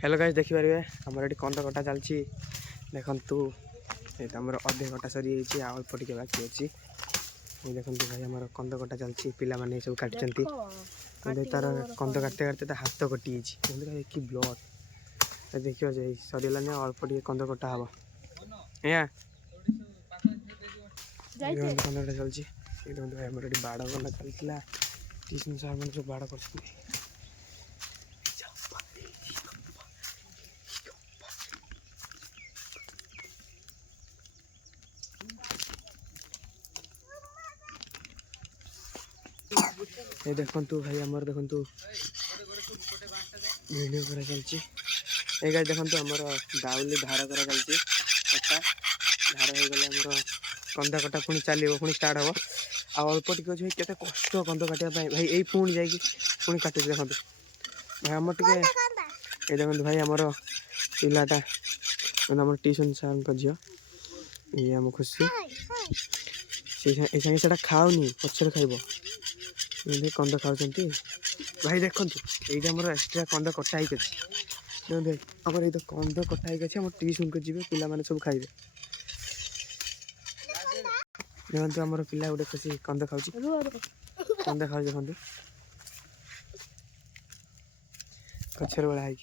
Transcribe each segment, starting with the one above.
hello guys देखिपारे आमर ये कंद कटा चलती देखु ये आम अधे कटा सरी अल्प टे बाकी अच्छी देखो भाई आम कंद कटा चलती पे सब काटि तार कंद काटते काटते हाथ कटि कि ब्लड देखिए सरीगलानी अल्प टे कंद कटा हम या कंद कटा चलती भाई आम बाड़ कंदा चलता ट्यूशन सार मैंने सब बाड़ कर ये देखु भाई आमर देखु वीडियो करा चलती ये गाय देखु आमर दाउली धार करा चलती कटा धार हो गले आमर कंदा कटा पुणी चलो पुणी स्टार्ट हम अल्प टिके अच्छे केते कष्ट कंद काटा भाई यही पुणी जाकि काटुचे देखो भाई आम टे ये देखो भाई आमर पिलाटा आम ट्यूशन सार झील ये आम खुशी से खाऊनी पचर खाइब कंद खाऊँ भाई देखु ये आम एक्सट्रा कंद कटा ही आमर ये कंद कटा ही आम ट्यूशन को जी पे सब खाइबे देखो आमर पिला गोटे खुशी कंद खाऊ कंद खाऊ देखो गचर बेला है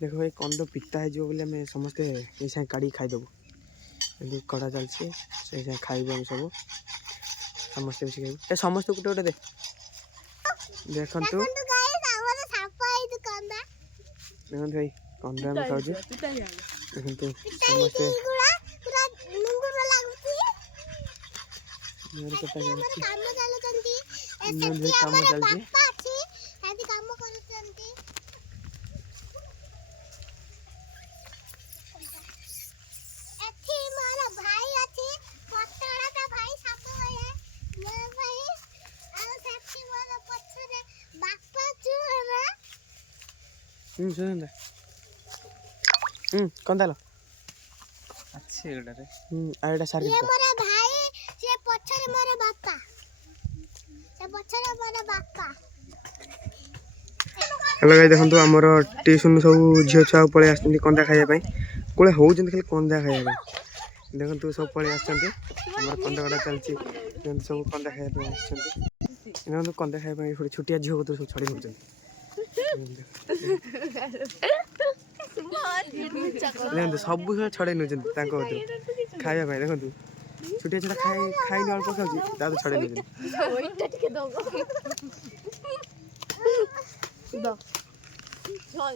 देखो भाई कंद पिता हो बोले समस्ते ये काढ़ी खाईदेबू कड़ा चलती से खाइबू आम सब समस्ते मिस खाइबू समस्त गोटे गोटे दे देखु देखो भाई कंद आम खाऊ देखु समस्ते काम चलती कंदालो अच्छे गोटे आटा सारी ये मोरे भाई से पछरे मोरे बापा से पछरे मोरे बापा हेलो गाइस देखो आमर ट्यूशन सब झील छुआ पलि आसती कंदा खाइबा कोले होउछन खाली कंदा खाइबा देखो सब पलि आसछन्ते हमर कंदा कटा चलची सब कंदा खाइबा आसछन्ते इना कंदा खाइबा थोड़ी छुटिया झील को सब छड़ी होउछन देखो सब छड़े नौ खाइबा देखो छुटिया छुटा खाई अल्प खाऊँ छड़े नौ